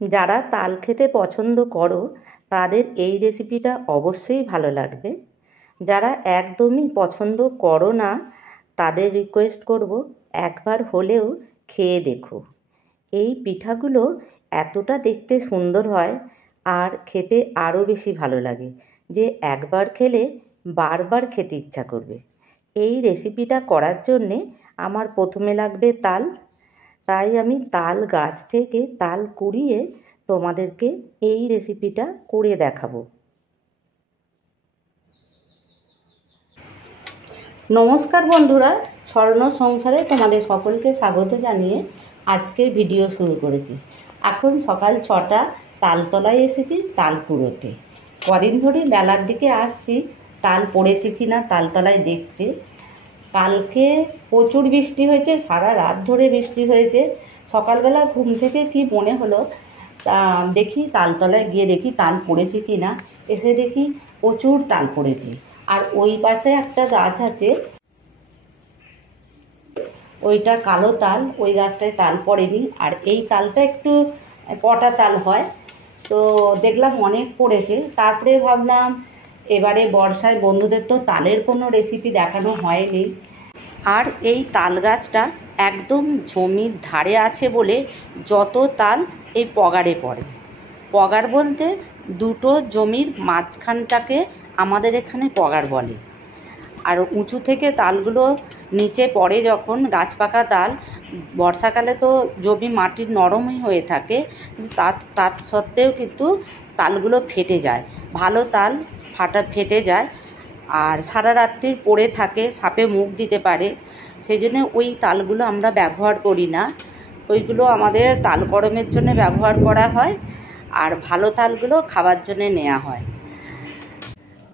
যারা তাল খেতে পছন্দ করো তাদের এই রেসিপিটা অবশ্যই ভালো লাগবে। যারা একদমই পছন্দ করো না তাদের রিকোয়েস্ট করব একবার হলেও খেয়ে দেখো। এই পিঠাগুলো এতটা দেখতে সুন্দর হয় আর খেতে আরও বেশি ভালো লাগে যে একবার খেলে বারবার খেতে ইচ্ছা করবে। এই রেসিপিটা করার জন্যে আমার প্রথমে লাগবে তাল। তাই আমি তাল গাছ থেকে তাল কুড়িয়ে তোমাদেরকে এই রেসিপিটা করে দেখাবো। নমস্কার বন্ধুরা, স্বর্ণ সংসারে তোমাদের সকলকে স্বাগত জানিয়ে আজকের ভিডিও শুরু করেছি। এখন সকাল 6টা, তালতলায় এসেছি তাল কুড়োতে। কদিন ধরে বেলার দিকে আসছি তাল পড়েছে কি না তালতলায় দেখতে। কালকে প্রচুর বৃষ্টি হয়েছে, সারা রাত ধরে বৃষ্টি হয়েছে। সকালবেলা ঘুম থেকে কি মনে হলো দেখি তালতলায় গিয়ে দেখি তাল পড়েছে কি না। এসে দেখি প্রচুর তাল পড়েছে। আর ওই পাশে একটা গাছ আছে, ওইটা কালো তাল, ওই গাছটায় তাল পড়েনি। আর এই তালটা একটু পটা তাল হয়, তো দেখলাম অনেক পড়েছে। তারপরে ভাবলাম এবারে বর্ষায় বন্ধুদের তো তালের কোনো রেসিপি দেখানো হয়নি। আর এই তাল গাছটা একদম জমির ধারে আছে বলে যত তাল এই পগারে পড়ে। পগার বলতে দুটো জমির মাঝখানটাকে আমাদের এখানে পগার বলে। আর উঁচু থেকে তালগুলো নিচে পড়ে যখন, গাছ পাকা তাল, বর্ষাকালে তো জমি মাটির নরমই হয়ে থাকে, তার সত্ত্বেও কিন্তু তালগুলো ফেটে যায়। ভালো তাল ফেটে যায় আর সারা রাত্রির পড়ে থাকে, সাপে মুখ দিতে পারে। সেই জন্য ওই তালগুলো আমরা ব্যবহার করি না, ওইগুলো আমাদের তাল গরমের জন্য ব্যবহার করা হয় আর ভালো তালগুলো খাবার জন্য নেওয়া হয়।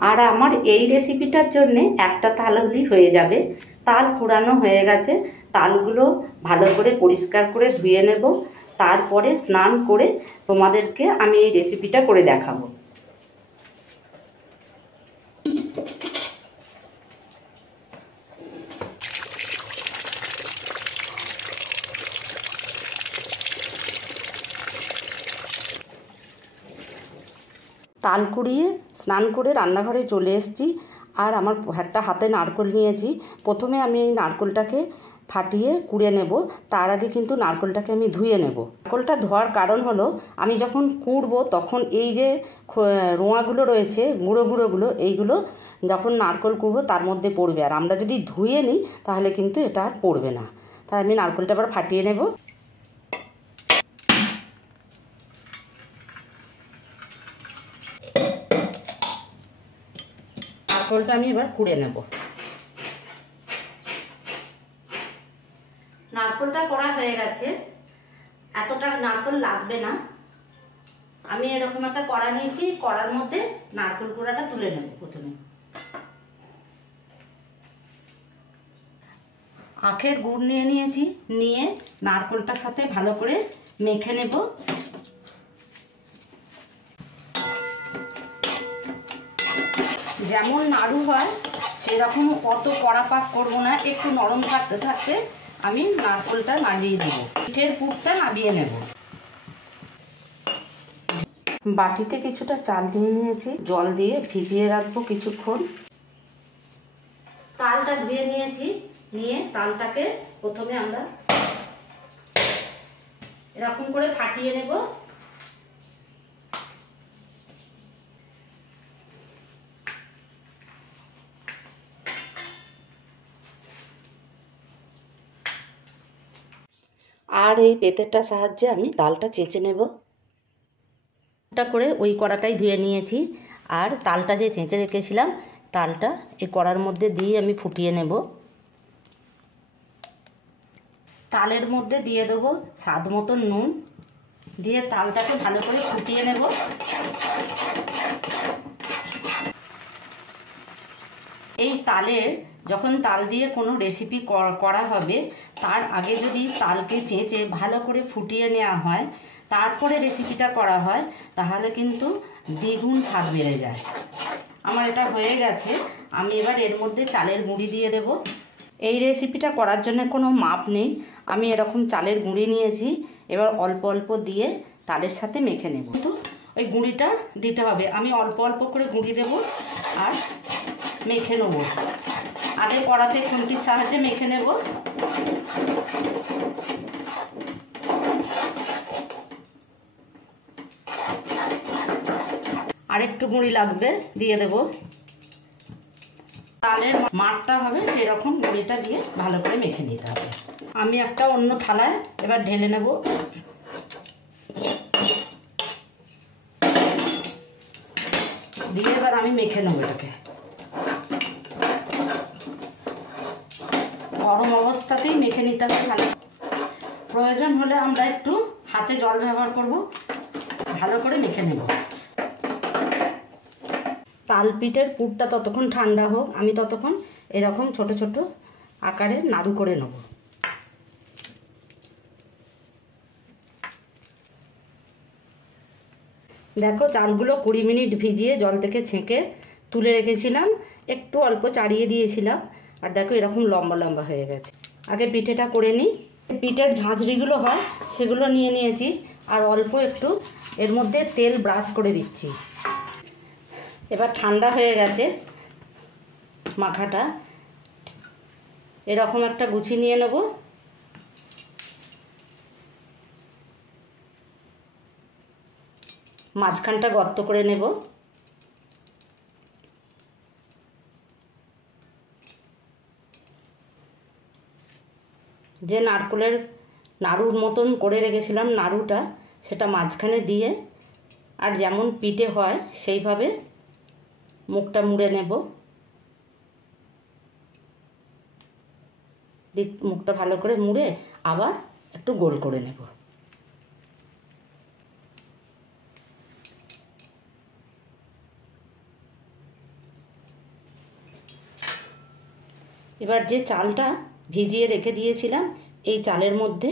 আর আমার এই রেসিপিটার জন্যে একটা তাল হলেই হয়ে যাবে। তাল কুড়ানো হয়ে গেছে, তালগুলো ভালো করে পরিষ্কার করে ধুয়ে নেব, তারপরে স্নান করে তোমাদেরকে আমি এই রেসিপিটা করে দেখাবো। তাল কুড়িয়ে স্নান করে রান্নাঘরে চলে এসেছি। আর আমার একটা হাতে নারকেল নিয়েছি। প্রথমে আমি এই নারকেলটাকে ফাটিয়ে কুড়ে নেব, তার আগে কিন্তু নারকেলটাকে আমি ধুয়ে নেব। নারকেলটা ধোয়ার কারণ হলো আমি যখন কুড়বো তখন এই যে রোঁয়াগুলো রয়েছে, গুঁড়ো গুঁড়োগুলো, এইগুলো যখন নারকেল কুড়বো তার মধ্যে পড়বে। আর আমরা যদি ধুয়ে নিই তাহলে কিন্তু এটা আর পড়বে না। তাই আমি নারকেলটা আবার ফাটিয়ে নেব। নারকেলটা আমি এবার কুড়ে নেব। নারকেলটা করা হয়ে গেছে, এতটা নারকেল লাগবে না। আমি এরকম একটা কড়া নিয়েছি, কড়ার মধ্যে নারকেল কুড়াটা তুলে নেব। প্রথমে আখের গুড় নিয়ে নিয়েছি, নিয়ে নারকেলটার সাথে ভালো করে মেখে নেব। যেমন নাড়ু হয় সেরকম অত কড়া পাক করবো না, একটু নরম থাকতে থাকতে আমি নারকেলটা নামিয়ে দেবো। পিঠের পুরটা নামিয়ে নেব। বাটিতে কিছুটা চাল নিয়ে নিয়েছি, জল দিয়ে ভিজিয়ে রাখবো কিছুক্ষণ। তালটা ধুয়ে নিয়েছি, নিয়ে তালটাকে প্রথমে আমরা এরকম করে ফাটিয়ে নেব। আর এই পেতেরটার সাহায্যে আমি তালটা চেঁচে নেব। এটা করে ওই কড়াটাই ধুয়ে নিয়েছি, আর তালটা যে চেঁচে রেখেছিলাম তালটা এই কড়ার মধ্যে দিয়ে আমি ফুটিয়ে নেব। তালের মধ্যে দিয়ে দেবো স্বাদ মতন নুন, দিয়ে তালটাকে ভালো করে ফুটিয়ে নেব। এই তালের যখন তাল দিয়ে কোনো রেসিপি করা হবে তার আগে যদি তালকে চেঁচে ভালো করে ফুটিয়ে নেওয়া হয়, তারপরে রেসিপিটা করা হয়, তাহলে কিন্তু দ্বিগুণ স্বাদ বেড়ে যায়। আমার এটা হয়ে গেছে, আমি এবার এর মধ্যে চালের গুঁড়ি দিয়ে দেব। এই রেসিপিটা করার জন্য কোনো মাপ নেই, আমি এরকম চালের গুঁড়ি নিয়েছি। এবার অল্প অল্প দিয়ে তালের সাথে মেখে নেব। তো ওই গুঁড়িটা দিতে হবে, আমি অল্প অল্প করে গুঁড়ি দেব আর মেখে নেব। আগে কড়াতে খুন্তির সাহায্যে মেখে নেব। আর একটু গুঁড়ি লাগবে, দিয়ে দেব। তালের মাঠটা হবে সেরকম গুঁড়িটা দিয়ে ভালো করে মেখে নিতে হবে। আমি একটা অন্য থালায় এবার ঢেলে নেব। দিয়ে এবার আমি মেখে নেব এটাকে। গরম অবস্থাতেই মেখে নিতে হবে ভালো। প্রয়োজন হলে আমরা একটু হাতে জল ব্যবহার করব, ভালো করে মেখে নেব। তালপিঠের পুরটা ততক্ষণ ঠান্ডা হোক, আমি ততক্ষণ এরকম ছোট ছোট আকারে নাড়ু করে নেব। দেখো চালগুলো 20 মিনিট ভিজিয়ে জল থেকে ছেঁকে তুলে রেখেছিলাম, একটু অল্প চাড়িয়ে দিয়েছিলাম। আর দেখো এরকম লম্বা লম্বা হয়ে গেছে। আগে পিঠেটা করে নিই। পিঠের ঝাঁঝরিগুলো হয় সেগুলো নিয়ে নিয়েছি, আর অল্প একটু এর মধ্যে তেল ব্রাশ করে দিচ্ছি। এবার ঠান্ডা হয়ে গেছে মাখাটা, এরকম একটা গুছি নিয়ে নেব। মাঝখানটা গর্ত করে নেব। যে নারকেলের নাড়ুর মতন করে রেখেছিলাম নাড়ুটা, সেটা মাঝখানে দিয়ে আর যেমন পিঠে হয় সেইভাবে মুখটা মুড়ে নেব। মুখটা ভালো করে মুড়ে আবার একটু গোল করে নেব। এবার যে চালটা ভিজিয়ে রেখে দিয়েছিলাম এই চালের মধ্যে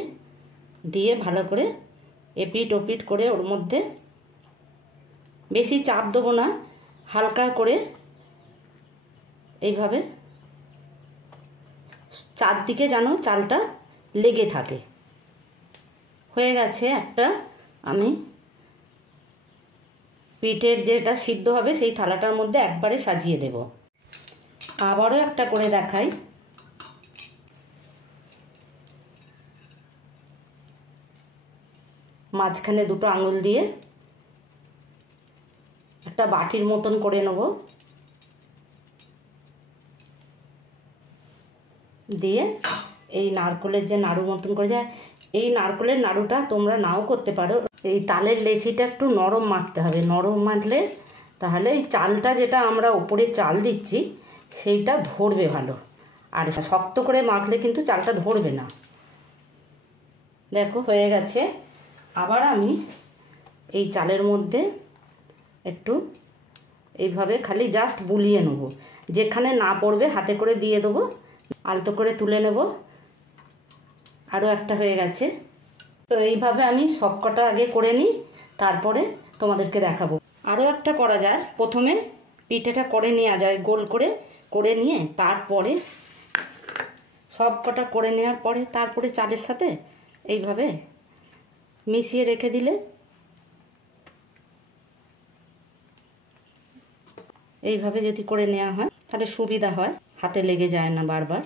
দিয়ে ভালো করে এপিট ওপিট করে ওর মধ্যে বেশি চাপ দেবো না, হালকা করে এইভাবে চারদিকে যেন চালটা লেগে থাকে। হয়ে গেছে একটা। আমি পিঠের যেটা সিদ্ধ হবে সেই থালাটার মধ্যে একবারে সাজিয়ে দেব। আবারও একটা করে দেখাই। মাঝখানে দুটো আঙুল দিয়ে একটা বাটির মতন করে নেব, দিয়ে এই নারকেলের যে নাড়ু মতন করে যায়, এই নারকেলের নাড়ুটা তোমরা নাও করতে পারো। এই তালের লেচিটা একটু নরম মাখতে হবে, নরম মাখলে তাহলে এই চালটা যেটা আমরা ওপরে চাল দিচ্ছি সেইটা ধরবে ভালো, আর শক্ত করে মাখলে কিন্তু চালটা ধরবে না। দেখো হয়ে গেছে। আবার আমি এই চালের মধ্যে একটু এইভাবে খালি জাস্ট বুলিয়ে নেব, যেখানে না পড়বে হাতে করে দিয়ে দেবো, আলতো করে তুলে নেব। আরও একটা হয়ে গেছে। তো এইভাবে আমি সবকটা আগে করে নিই, তারপরে তোমাদেরকে দেখাবো। আরও একটা করা যায়, প্রথমে পিঠেটা করে নেওয়া যায় গোল করে নিয়ে তারপরে সবকটা করে নেওয়ার পরে তারপরে চালের সাথে এইভাবে মিশিয়ে রেখে দিলে, এইভাবে যদি করে নেওয়া হয় তাহলে সুবিধা হয়, হাতে লেগে যায় না বারবার।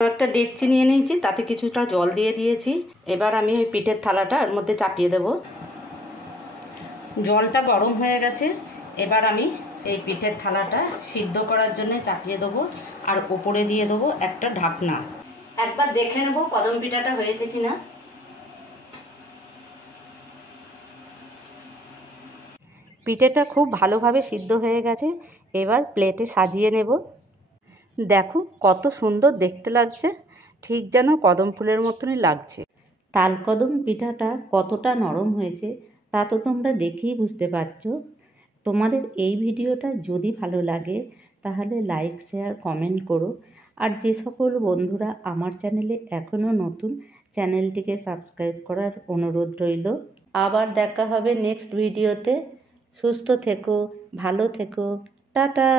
একটা ডেকচি নিয়ে নিয়েছি, তাতে কিছুটা জল দিয়ে দিয়েছি। এবার আমি ওই পিঠের থালাটা এর মধ্যে চাপিয়ে দেব। জলটা গরম হয়ে গেছে। এবার আমি এই পিঠের থালাটা সিদ্ধ করার জন্য চাপিয়ে দেবো, আর ওপরে দিয়ে দেবো একটা ঢাকনা। একবার দেখে নেব কদম পিঠাটা হয়েছে কিনা। পিঠেটা খুব ভালোভাবে সিদ্ধ হয়ে গেছে। এবার প্লেটে সাজিয়ে নেব। দেখো কত সুন্দর দেখতে লাগছে, ঠিক যেন কদম ফুলের মতনই লাগছে। তালকদম পিঠাটা কতটা নরম হয়েছে তা তো তোমরা দেখেই বুঝতে পারছো। তোমাদের এই ভিডিওটা যদি ভালো লাগে তাহলে লাইক শেয়ার কমেন্ট করো। আর যে সকল বন্ধুরা আমার চ্যানেলে এখনও নতুন, চ্যানেলটিকে সাবস্ক্রাইব করার অনুরোধ রইল। আবার দেখা হবে নেক্সট ভিডিওতে। সুস্থ থেকো, ভালো থেকো, টাটা।